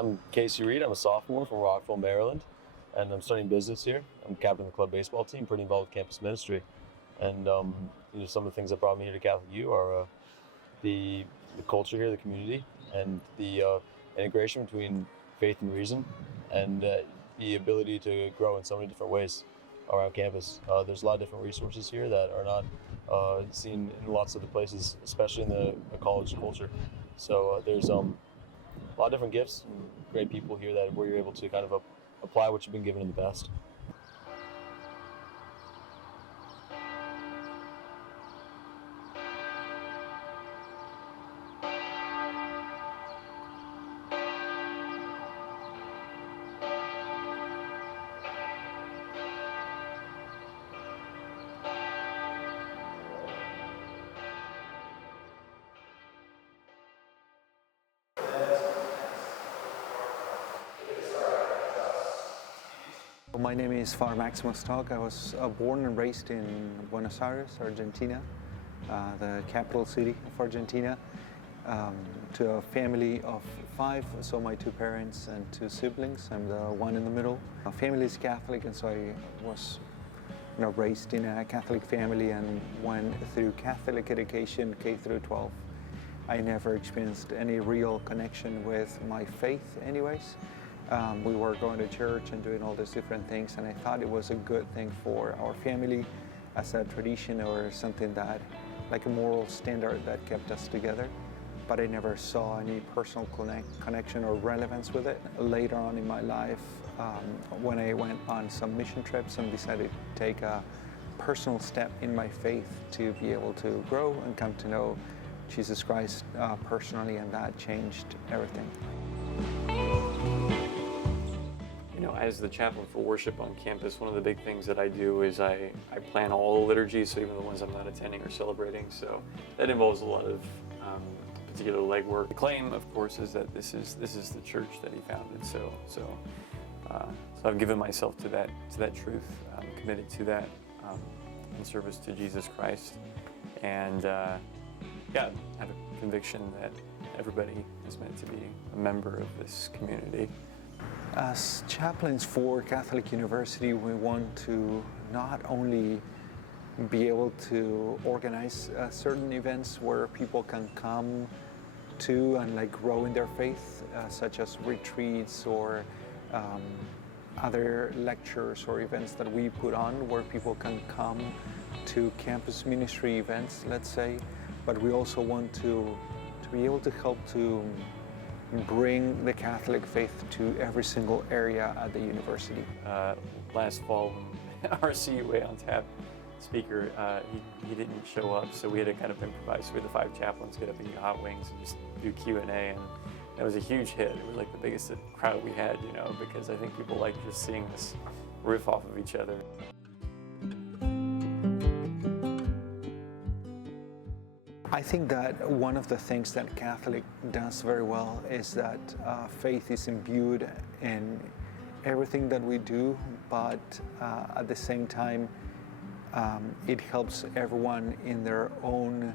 I'm Casey Reed. I'm a sophomore from Rockville, Maryland, and I'm studying business here. I'm captain of the club baseball team, pretty involved with campus ministry. And some of the things that brought me here to Catholic U are the culture here, the community, and the integration between faith and reason, and the ability to grow in so many different ways around campus. There's a lot of different resources here that are not seen in lots of other places, especially in the college culture. So there's a lot of different gifts and great people here that where you're able to kind of apply what you've been given in the past. My name is Father Maximus Talk. I was born and raised in Buenos Aires, Argentina, the capital city of Argentina, to a family of 5, so my 2 parents and 2 siblings. I'm the one in the middle. My family is Catholic, and so I was raised in a Catholic family and went through Catholic education K through 12. I never experienced any real connection with my faith anyways. We were going to church and doing all these different things, and I thought it was a good thing for our family as a tradition or something that, like a moral standard that kept us together. But I never saw any personal connection or relevance with it. Later on in my life, when I went on some mission trips and decided to take a personal step in my faith to be able to grow and come to know Jesus Christ personally, and that changed everything. As the chaplain for worship on campus, one of the big things that I do is I plan all the liturgies, so even the ones I'm not attending or celebrating. So that involves a lot of particular legwork. The claim, of course, is that this is the church that he founded. So I've given myself to that truth. I'm committed to that in service to Jesus Christ, and I have a conviction that everybody is meant to be a member of this community. As chaplains for Catholic University, we want to not only be able to organize certain events where people can come to and grow in their faith, such as retreats or other lectures or events that we put on where people can come to campus ministry events, let's say, but we also want to be able to help to bring the Catholic faith to every single area at the university. Last fall, our CUA on tap speaker, he didn't show up, so we had to kind of improvise. So we had the 5 chaplains get up and eat hot wings and just do Q&A, and it was a huge hit. It was like the biggest crowd we had, because I think people like just seeing us riff off of each other. I think that one of the things that Catholic does very well is that faith is imbued in everything that we do, but at the same time, it helps everyone in their own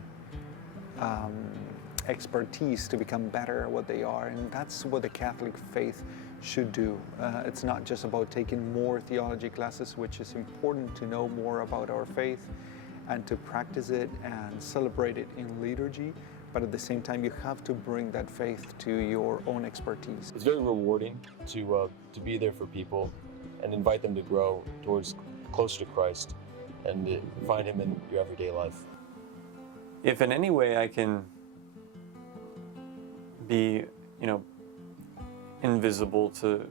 expertise to become better at what they are, and that's what the Catholic faith should do. It's not just about taking more theology classes, which is important to know more about our faith and to practice it and celebrate it in liturgy, but at the same time you have to bring that faith to your own expertise. It's very rewarding to be there for people and invite them to grow towards closer to Christ and find Him in your everyday life. If in any way I can be, invisible to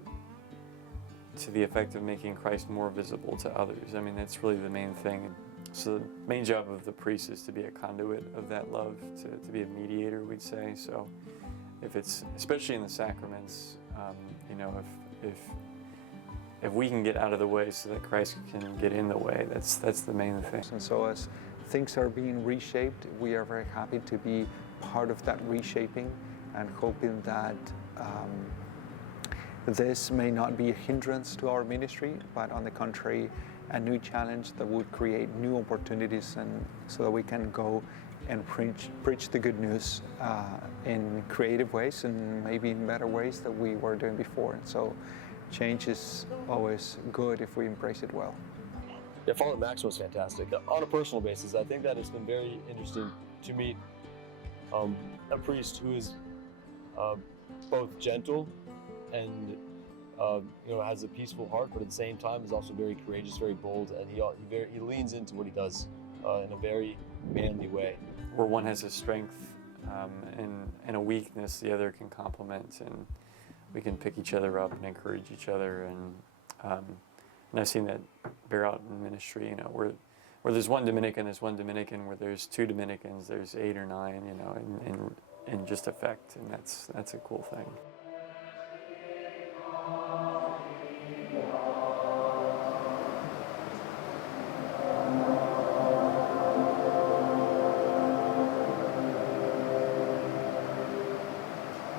the effect of making Christ more visible to others, I mean, that's really the main thing. So the main job of the priest is to be a conduit of that love, to be a mediator, we'd say. So if it's, especially in the sacraments, if we can get out of the way so that Christ can get in the way, that's the main thing. And so as things are being reshaped, we are very happy to be part of that reshaping and hoping that this may not be a hindrance to our ministry, but on the contrary, a new challenge that would create new opportunities, and so that we can go and preach the good news in creative ways and maybe in better ways that we were doing before. So change is always good if we embrace it well. Yeah, Father Max was fantastic. On a personal basis, I think that it's been very interesting to meet a priest who is both gentle and has a peaceful heart, but at the same time is also very courageous, very bold, and he leans into what he does in a very manly way. Where one has a strength and a weakness, the other can complement, and we can pick each other up and encourage each other. And I've seen that bear out in ministry. Where there's one Dominican, there's one Dominican. Where there's two Dominicans, there's 8 or 9. In just effect, and that's a cool thing.